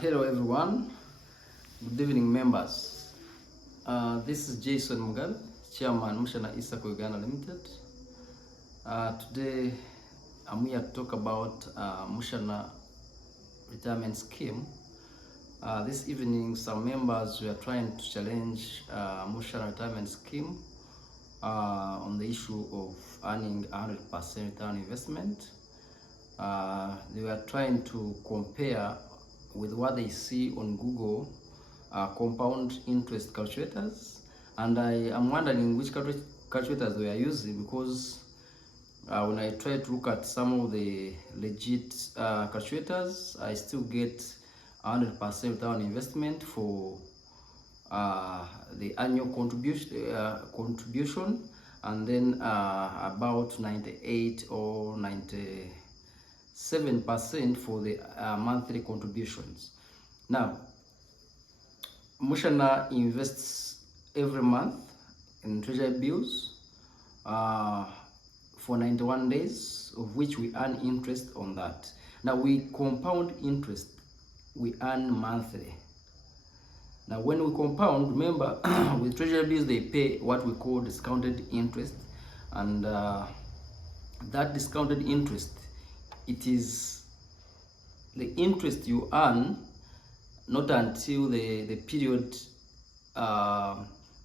Hello everyone, good evening members. This is Jason Mugal, Chairman Mushana Securities Limited. Today I'm here to talk about Mushana retirement scheme. This evening some members were trying to challenge Mushana retirement scheme on the issue of earning 100% return investment. They were trying to compare with what they see on Google compound interest calculators, and I am wondering which calculators they are using, because when I try to look at some of the legit calculators, I still get 100% return on investment for the annual contribution, and then about 98 or 97% for the monthly contributions. Now, Mushana invests every month in treasury bills for 91 days, of which we earn interest on that. Now, we compound interest, we earn monthly. Now, when we compound, remember, with treasury bills, they pay what we call discounted interest, and that discounted interest, it is the interest you earn not until the period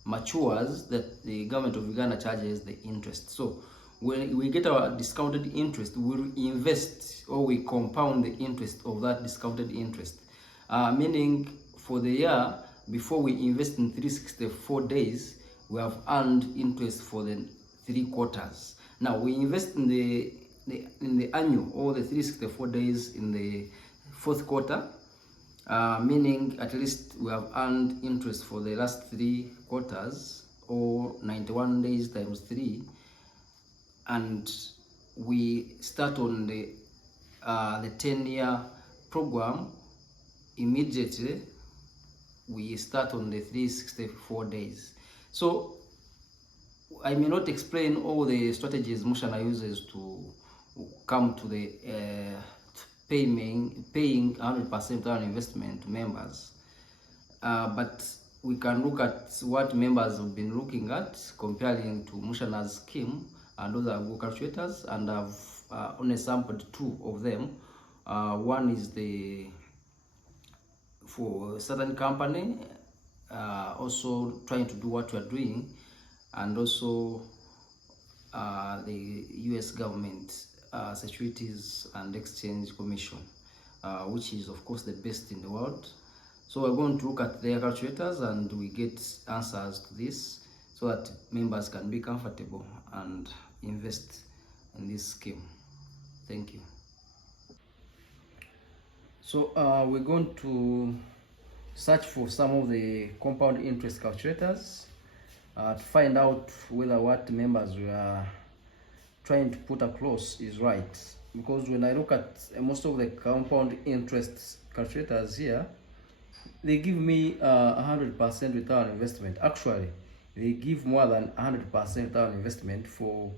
matures that the government of Uganda charges the interest. So when we get our discounted interest, we invest or we compound the interest of that discounted interest, meaning for the year before we invest in 364 days, we have earned interest for the 3 quarters. Now we invest in the annual or the 364 days in the 4th quarter, meaning at least we have earned interest for the last 3 quarters, or 91 days times 3, and we start on the 10-year program. Immediately we start on the 364 days. So I may not explain all the strategies Mushana uses to come to the paying 100% on investment to members, but we can look at what members have been looking at, comparing to Mushana's scheme and other Google calculators, and I've only sampled 2 of them. One is for a certain company, also trying to do what we are doing, and also the US government Securities and Exchange Commission, which is of course the best in the world. So we're going to look at their calculators and we get answers to this, so that members can be comfortable and invest in this scheme. Thank you. So we're going to search for some of the compound interest calculators to find out whether what members we are trying to put across is right. Because when I look at most of the compound interest calculators here, they give me 100% return on investment. Actually, they give more than 100% return on investment for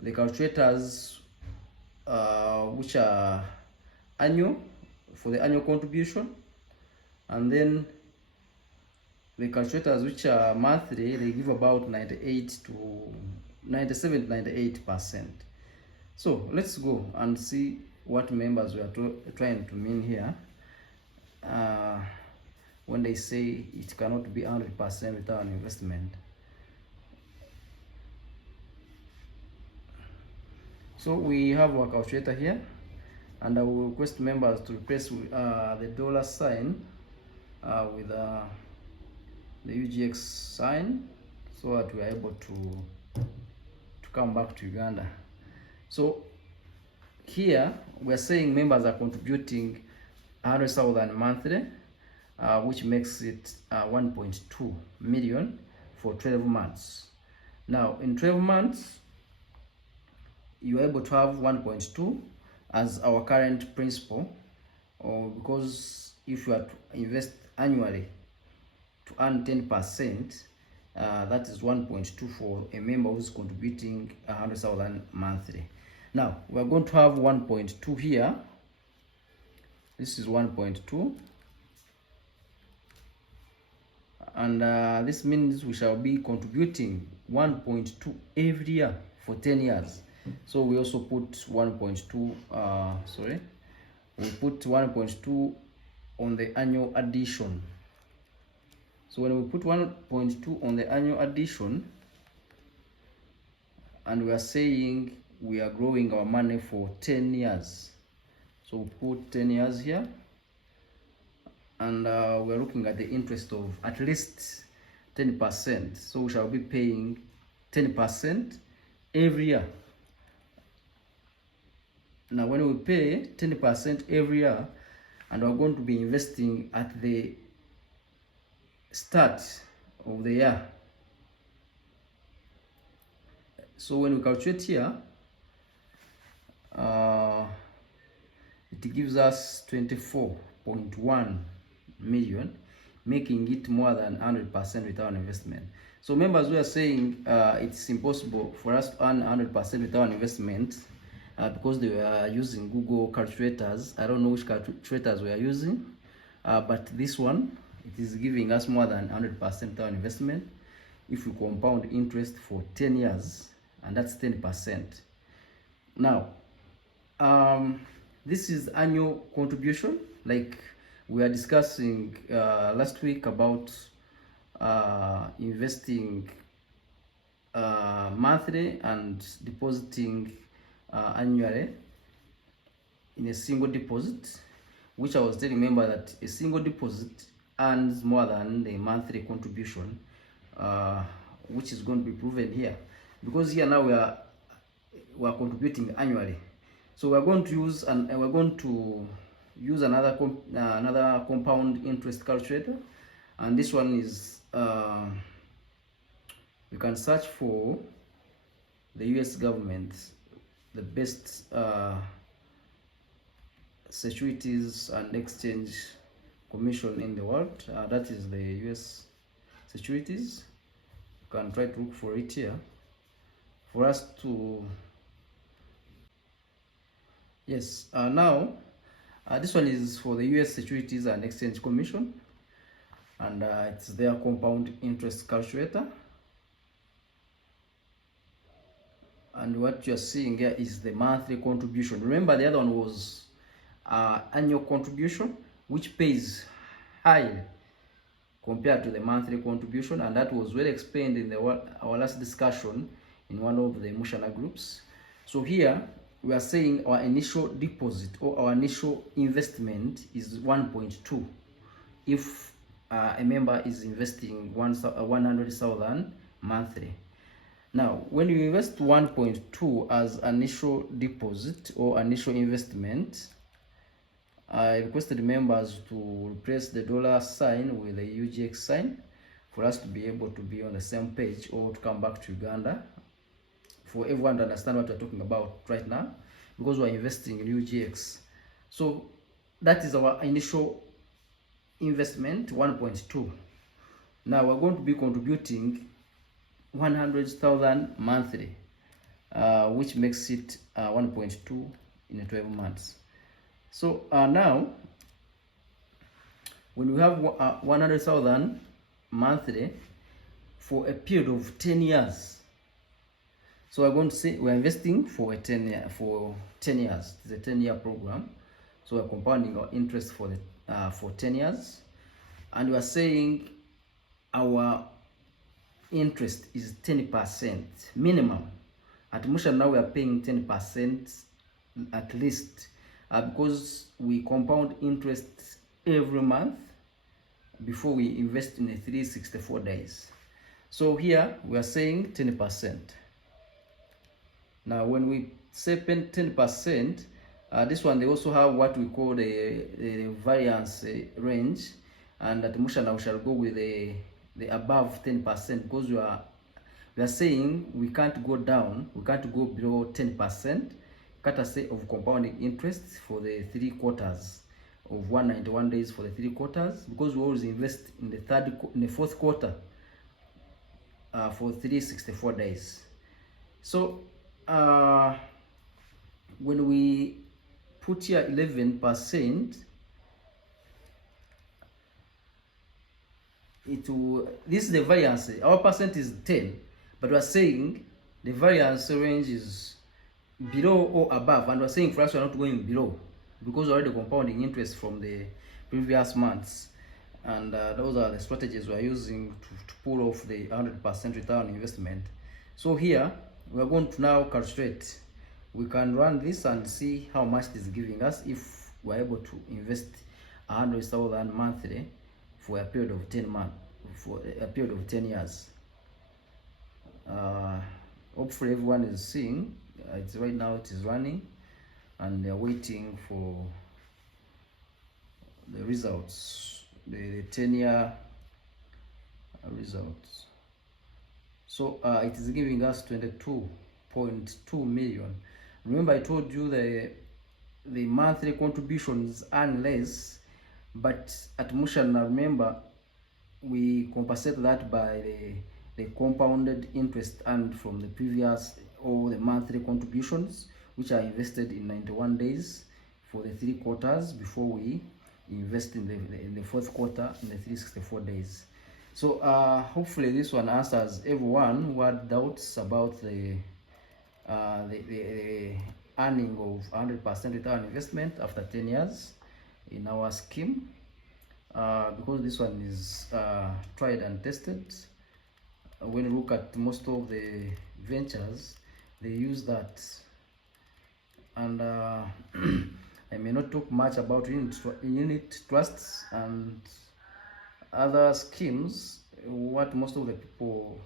the calculators which are annual, for the annual contribution, and then the calculators which are monthly, they give about 97 to 98%. So let's go and see what members we are trying to mean here when they say it cannot be 100% return on investment. So we have our calculator here, and I will request members to replace the dollar sign with the UGX sign, so that we are able to come back to Uganda. So here we're saying members are contributing 100,000 monthly, which makes it 1.2 million for 12 months. Now in 12 months you're able to have 1.2 as our current principal, or because if you are to invest annually to earn 10%, that is 1.2 for a member who's contributing 100,000 monthly. Now we're going to have 1.2 here. This is 1.2, and this means we shall be contributing 1.2 every year for 10 years. So we also put 1.2 we put 1.2 on the annual addition. So when we put 1.2 on the annual addition, and we are saying we are growing our money for 10 years, so we put 10 years here, and we're looking at the interest of at least 10%. So we shall be paying 10% every year. Now when we pay 10% every year, and we're going to be investing at the start of the year, so when we calculate here, it gives us 24.1 million, making it more than 100% return on investment. So members, we are saying it's impossible for us to earn 100% return on investment because they were using Google calculators. I don't know which calculators we are using, but this one, it is giving us more than 100% return on investment if we compound interest for 10 years, and that's 10%. Now, this is annual contribution, like we are discussing last week about investing monthly and depositing annually in a single deposit, which I was telling member that a single deposit earns more than the monthly contribution, which is going to be proven here, because here now we are contributing annually. So we're going to use another compound interest calculator, and this one is you can search for the US government, the best Securities and Exchange Commission in the world. That is the US Securities. You can try to look for it here for us to. Yes, now this one is for the US Securities and Exchange Commission, and it's their compound interest calculator. And what you're seeing here is the monthly contribution. Remember, the other one was annual contribution, which pays high compared to the monthly contribution, and that was well explained in our last discussion in one of the Mushana groups. So here we are saying our initial deposit or our initial investment is 1.2 if a member is investing 100,000 monthly. Now, when you invest 1.2 as initial deposit or initial investment, I requested members to replace the dollar sign with a UGX sign for us to be able to be on the same page, or to come back to Uganda for everyone to understand what we're talking about right now, because we're investing in UGX. So that is our initial investment, 1.2. Now we're going to be contributing 100,000 monthly, which makes it 1.2 in 12 months. So now, when we have 100,000 monthly for a period of 10 years, so we're going to say we're investing for 10 years. It's a 10-year program, so we're compounding our interest for 10 years, and we are saying our interest is 10% minimum. At Mushana now we are paying 10% at least, because we compound interest every month before we invest in a 364 days. So here we are saying 10%. Now when we say 10%, this one they also have what we call the variance range, and at Mushana we shall go with the above 10%, because we are saying we can't go down, we can't go below 10% say of compounding interest for the 3 quarters of 191 days for the 3 quarters, because we always invest in the fourth quarter for 364 days. So when we put here 11%, this is the variance. Our percent is 10, but we are saying the variance range is below or above, and we're saying for us we're not going below because we're already compounding interest from the previous months. And those are the strategies we're using to pull off the 100% return on investment. So here we're going to now calculate. We can run this and see how much it is giving us if we're able to invest 100,000 monthly for a period of 10 months, for a period of 10 years. Hopefully everyone is seeing. It's right now, it is running, and they're waiting for the results, the 10-year results. So it is giving us 22.2 million. Remember I told you the monthly contributions earn less, but at Mushana, remember, we compensate that by the compounded interest earned from the previous or the monthly contributions, which are invested in 91 days for the 3 quarters before we invest in the 4th quarter in the 364 days. So hopefully this one answers everyone who had doubts about the earning of 100% return on investment after 10 years in our scheme, because this one is tried and tested. When you look at most of the ventures, they use that. And I may not talk much about unit trusts and other schemes, what most of the people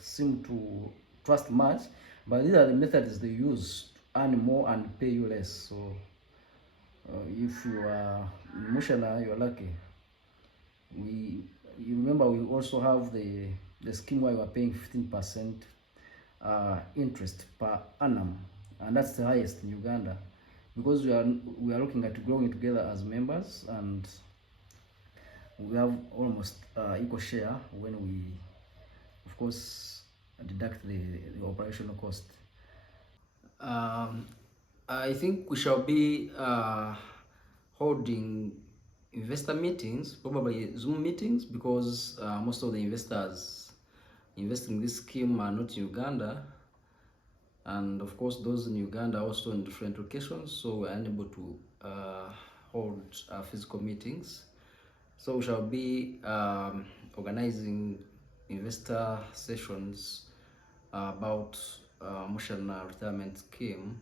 seem to trust much, but these are the methods they use to earn more and pay you less. So if you are in Mushana, you're lucky. You remember we also have the scheme where we are paying 15% interest per annum, and that's the highest in Uganda, because we are looking at growing together as members, and we have almost equal share when we, of course, deduct the operational cost. I think we shall be holding investor meetings, probably Zoom meetings, because most of the investors investing in this scheme are not in Uganda, and of course those in Uganda are also in different locations, so we're unable to hold physical meetings. So we shall be organizing investor sessions about Mushana retirement scheme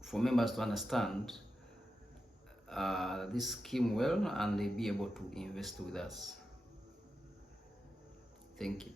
for members to understand this scheme well, and they be able to invest with us. Thank you.